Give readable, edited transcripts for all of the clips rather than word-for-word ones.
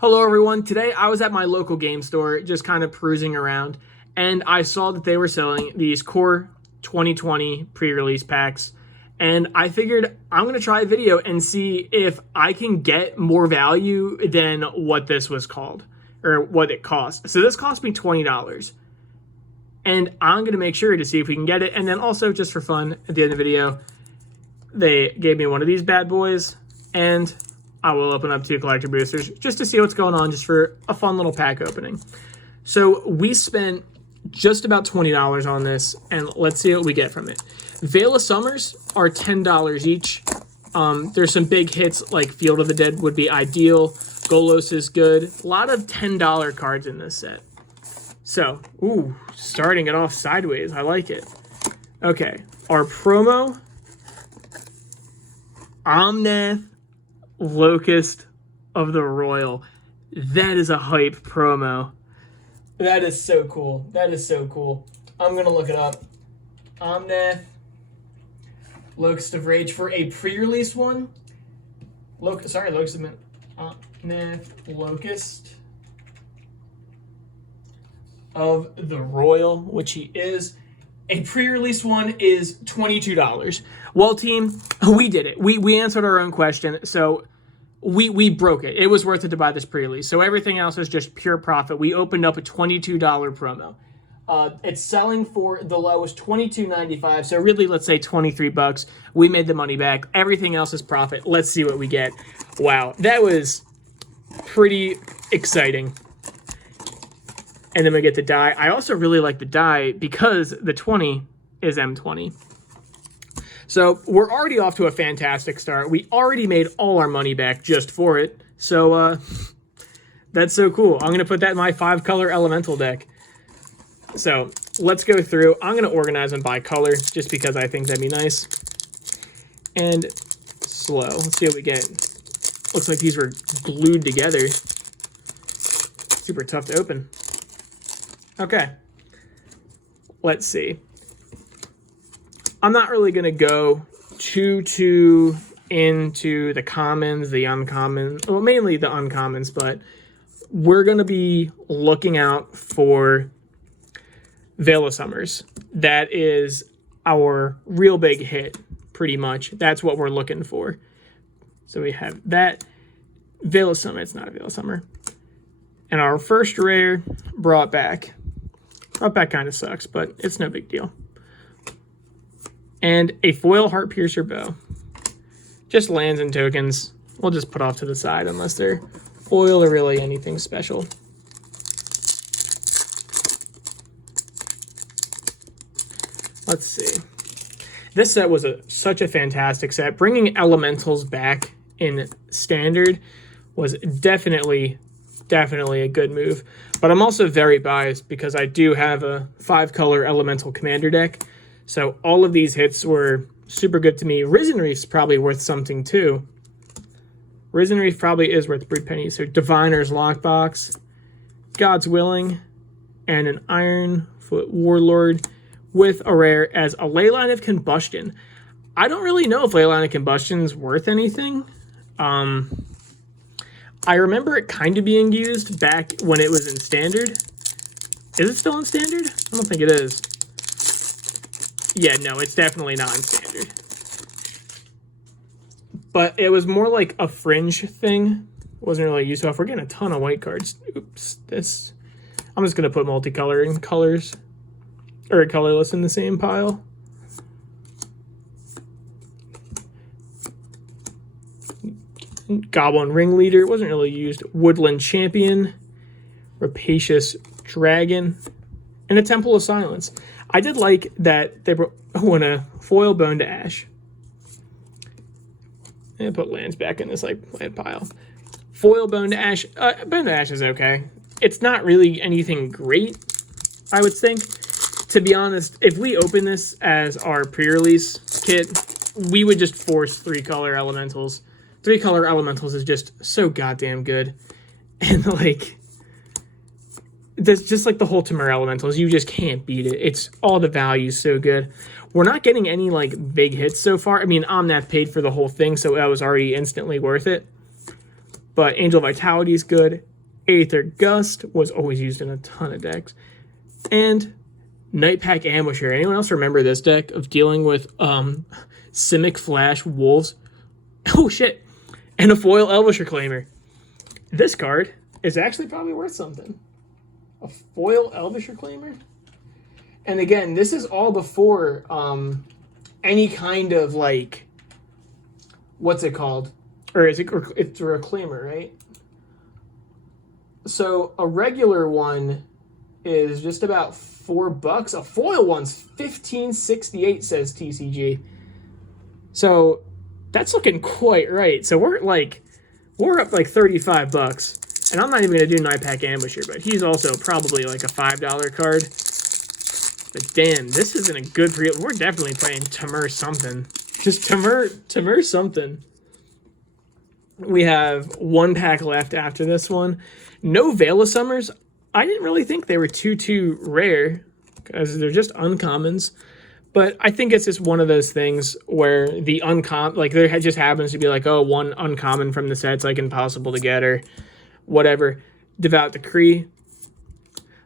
Hello everyone, today I was at my local game store just kind of perusing around and I saw that they were selling these Core 2020 pre-release packs and I figured I'm going to try a video and see if I can get more value than what this was called or what it cost. So this cost me $20 and I'm going to make sure to see if we can get it, and then also just for fun at the end of the video they gave me one of these bad boys and I will open up 2 collector boosters just to see what's going on, just for a fun little pack opening. So we spent just about $20 on this, and let's see what we get from it. Veil of Summers are $10 each. There's some big hits like Field of the Dead would be ideal. Golos is good. A lot of $10 cards in this set. So, ooh, starting it off sideways. I like it. Okay, our promo, Omnath Locust of the Royal. That is a hype promo. That is so cool. That is so cool. I'm going to look it up. Omnath Locust of Rage for a pre-release one. Locust of Omnath Locust of the Royal, which he is. A pre-release one is $22. Well, team, we did it. We answered our own question, so we broke it. It was worth it to buy this pre-release. So everything else is just pure profit. We opened up a $22 promo. It's selling for the lowest $22.95, so really, let's say $23. We made the money back. Everything else is profit. Let's see what we get. Wow, that was pretty exciting. And then we get the die. I also really like the die because the 20 is M20. So we're already off to a fantastic start. We already made all our money back just for it. So that's so cool. I'm going to put that in my 5-color elemental deck. So let's go through. I'm going to organize them by color just because I think that'd be nice. And slow. Let's see what we get. Looks like these were glued together. Super tough to open. Okay, let's see. I'm not really going to go too into the commons, the uncommons, well, mainly the uncommons, but we're going to be looking out for Veil of Summers. That is our real big hit, pretty much. That's what we're looking for. So we have that. Veil of Summer, it's not a Veil of Summer. And our first rare, Brought Back. Brought Back kind of sucks, but it's no big deal. And a foil Heart Piercer Bow. Just lands and tokens. We'll just put off to the side unless they're foil or really anything special. Let's see. This set was such a fantastic set. Bringing elementals back in standard was definitely a good move. But I'm also very biased because I do have a 5-color elemental commander deck. So all of these hits were super good to me. Risen Reef's probably worth something too. Risen Reef probably is worth 3 pennies. So Diviner's Lockbox, God's Willing, and an Ironfoot Warlord with a rare as a Leyline of Combustion. I don't really know if Leyline of Combustion's worth anything. I remember it kind of being used back when it was in Standard. Is it still in Standard? I don't think it is. Yeah, no, it's definitely not in Standard. But it was more like a fringe thing. It wasn't really used to. We're getting a ton of white cards. Oops, this. I'm just going to put multicoloring colors, or colorless in the same pile. Goblin Ringleader, wasn't really used. Woodland Champion, Rapacious Dragon, and a Temple of Silence. I did like that they went a foil Bone to Ash. And put lands back in this like land pile. Foil Bone to Ash. Bone to Ash is okay. It's not really anything great, I would think. To be honest, if we open this as our pre-release kit, we would just force 3-color elementals. 3-color elementals is just so goddamn good. And like, that's just like the whole Temur elementals. You just can't beat it. It's all the values so good. We're not getting any like big hits so far. I mean, Omnath paid for the whole thing, so that was already instantly worth it. But Angel Vitality is good. Aether Gust was always used in a ton of decks. And Nightpack Ambusher. Anyone else remember this deck of dealing with Simic Flash Wolves? Oh shit. And a foil Elvish Reclaimer. This card is actually probably worth something. A foil Elvish Reclaimer? And again, this is all before any kind of like, what's it called? Or it's a Reclaimer, right? So a regular one is just about $4. A foil one's $15.68, says TCG. So that's looking quite right. So we're up like $35. And I'm not even going to do Nightpack Ambusher, but he's also probably like a $5 card. But damn, this isn't a good pre. We're definitely playing Temur something. Just Temur something. We have one pack left after this one. No Veil of Summers. I didn't really think they were too rare because they're just uncommons. But I think it's just one of those things where the uncommon, like there just happens to be like, oh, one uncommon from the set's like impossible to get or whatever. Devout Decree.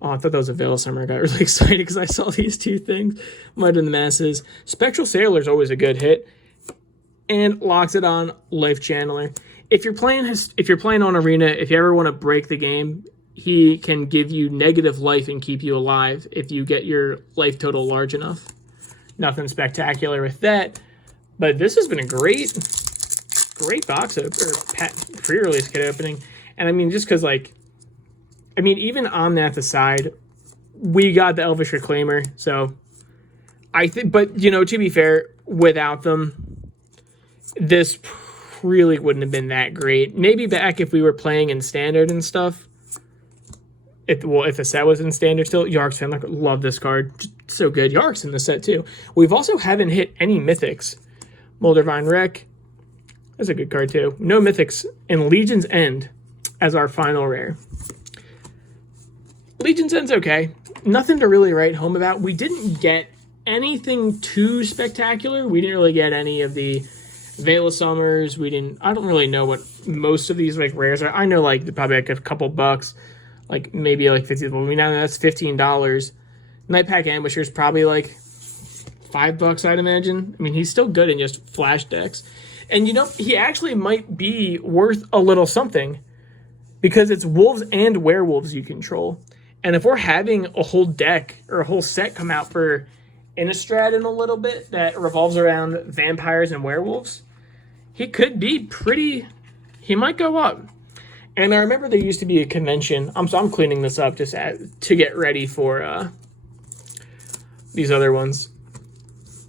Oh, I thought that was a Veil of Summer. I got really excited because I saw these two things. Mud in the Masses. Spectral Sailor is always a good hit. And Loxodon, Life Channeler. If you're playing on Arena, if you ever want to break the game, he can give you negative life and keep you alive if you get your life total large enough. Nothing spectacular with that, but this has been a great box pre-release kit opening. And I mean, just because even on that aside, we got the Elvish Reclaimer, so I think, but to be fair, without them, this really wouldn't have been that great. Maybe back if we were playing in Standard and stuff. If the set was in Standard still, Yark's fan, love this card. So good. Yark's in the set too. We've also haven't hit any Mythics. Moldervine Wreck. That's a good card too. No Mythics. And Legion's End as our final rare. Legion's End's okay. Nothing to really write home about. We didn't get anything too spectacular. We didn't really get any of the Veil of Summers. I don't really know what most of these rares are. I know probably a couple bucks. Maybe 50. But we know that's $15. Nightpack Ambusher is probably $5, I'd imagine. I mean, he's still good in just flash decks. And he actually might be worth a little something because it's wolves and werewolves you control. And if we're having a whole deck or a whole set come out for Innistrad in a little bit that revolves around vampires and werewolves, he could be he might go up. And I remember there used to be a convention. I'm cleaning this up just to get ready for these other ones,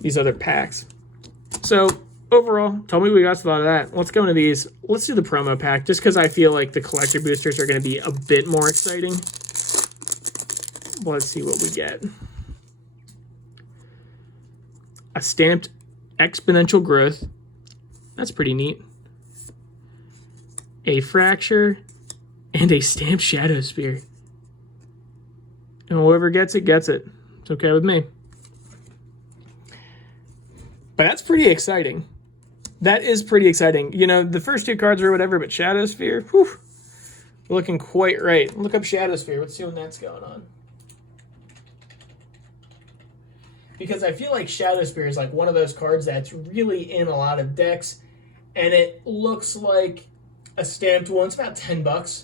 these other packs. So overall, tell me we got a lot of that. Let's go into these. Let's do the promo pack just because I feel like the collector boosters are going to be a bit more exciting. Let's see what we get. A stamped Exponential Growth. That's pretty neat. A Fracture, and a stamped Shadow Spear. And whoever gets it, gets it. It's okay with me. But that's pretty exciting. That is pretty exciting. The first two cards are whatever, but Shadow Sphere, whew, looking quite right. Look up Shadow Sphere. Let's see when that's going on. Because I feel like Shadow Spear is one of those cards that's really in a lot of decks, and it looks like a stamped one. It's about $10,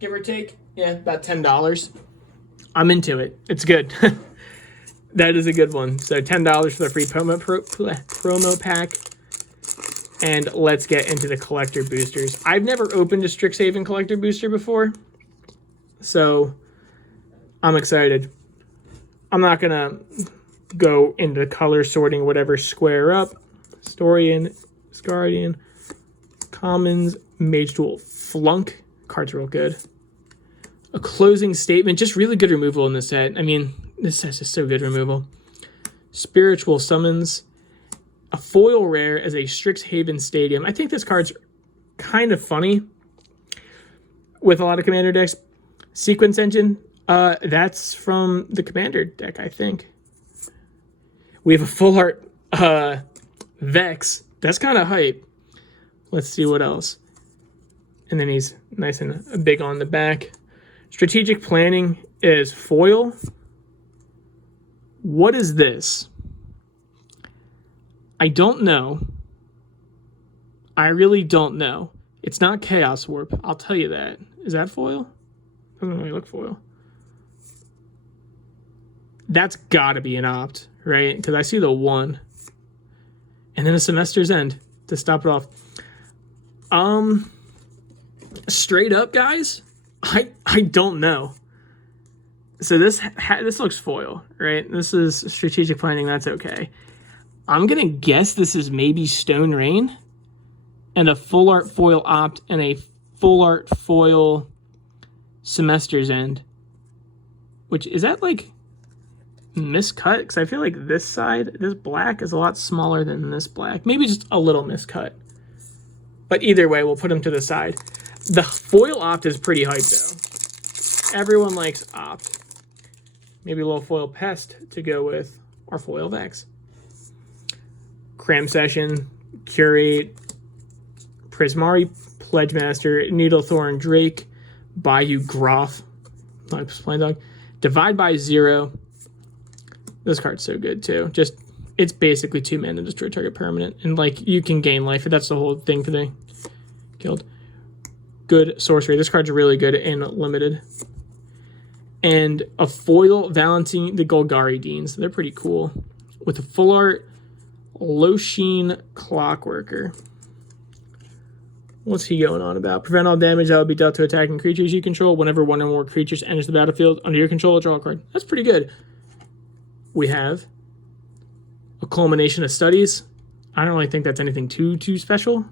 give or take. Yeah, about $10. I'm into it. It's good. That is a good one. So $10 for the free promo pack. And let's get into the collector boosters. I've never opened a Strixhaven collector booster before, so I'm excited. I'm not going to go into color sorting whatever square up. Storian, Scardian, Commons, Mage Duel, Flunk. Card's real good. A Closing Statement. Just really good removal in this set. I mean, this set's just so good removal. Spiritual Summons. A foil rare as a Strixhaven Stadium. I think this card's kind of funny with a lot of Commander decks. Sequence Engine. That's from the Commander deck, I think. We have a full art Vex. That's kind of hype. Let's see what else. And then he's nice and big on the back. Strategic planning is foil. What is this? I don't know. I really don't know. It's not Chaos Warp. I'll tell you that. Is that foil? Doesn't really look foil. That's got to be an opt, right? Because I see the 1. And then a Semester's End to stop it off. Straight up, guys, I don't know. So this looks foil, right? This is strategic planning. That's okay. I'm going to guess this is maybe Stone Rain and a full art foil opt and a full art foil Semester's End. Which, is that like miscut? Because I feel like this side, this black, is a lot smaller than this black. Maybe just a little miscut. But either way, we'll put them to the side. The foil opt is pretty hype, though. Everyone likes opt. Maybe a little foil pest to go with our foil Vex. Cram Session, Curate, Prismari, Pledgemaster, Needlethorn, Drake, Bayou Groff, not Plain Dog, Divide by 0. This card's so good too. Just, it's basically 2 mana to destroy target permanent, and like you can gain life. That's the whole thing for the guild. Good sorcery. This card's really good in limited. And a foil Valentine, the Golgari Deans. They're pretty cool. With a full art Losheen Clockworker. What's he going on about? Prevent all damage that will be dealt to attacking creatures you control. Whenever one or more creatures enters the battlefield under your control, draw a card. That's pretty good. We have a Culmination of Studies. I don't really think that's anything too special.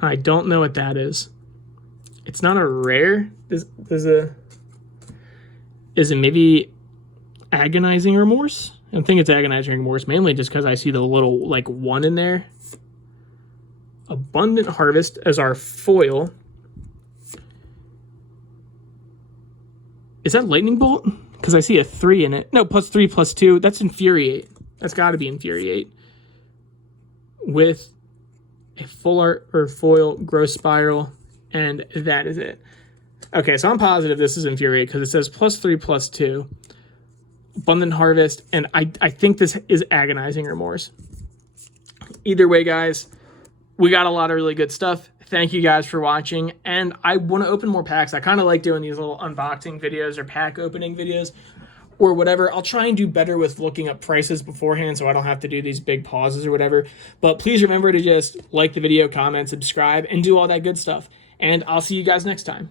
I don't know what that is. It's not a rare. Is it maybe Agonizing Remorse? I think it's Agonizing Remorse, mainly just because I see the little like 1 in there. Abundant Harvest as our foil. Is that Lightning Bolt? Because I see a 3 in it. No, +3/+2. That's Infuriate. That's got to be Infuriate. With a full art or foil Growth Spiral, and that is it. Okay, so I'm positive this is Infuriate because it says +3/+2. Abundant Harvest, and I think this is Agonizing Remorse. Either way, guys, we got a lot of really good stuff. Thank you guys for watching, and I want to open more packs. I kind of like doing these little unboxing videos or pack opening videos or whatever. I'll try and do better with looking up prices beforehand so I don't have to do these big pauses or whatever. But please remember to just like the video, comment, subscribe, and do all that good stuff. And I'll see you guys next time.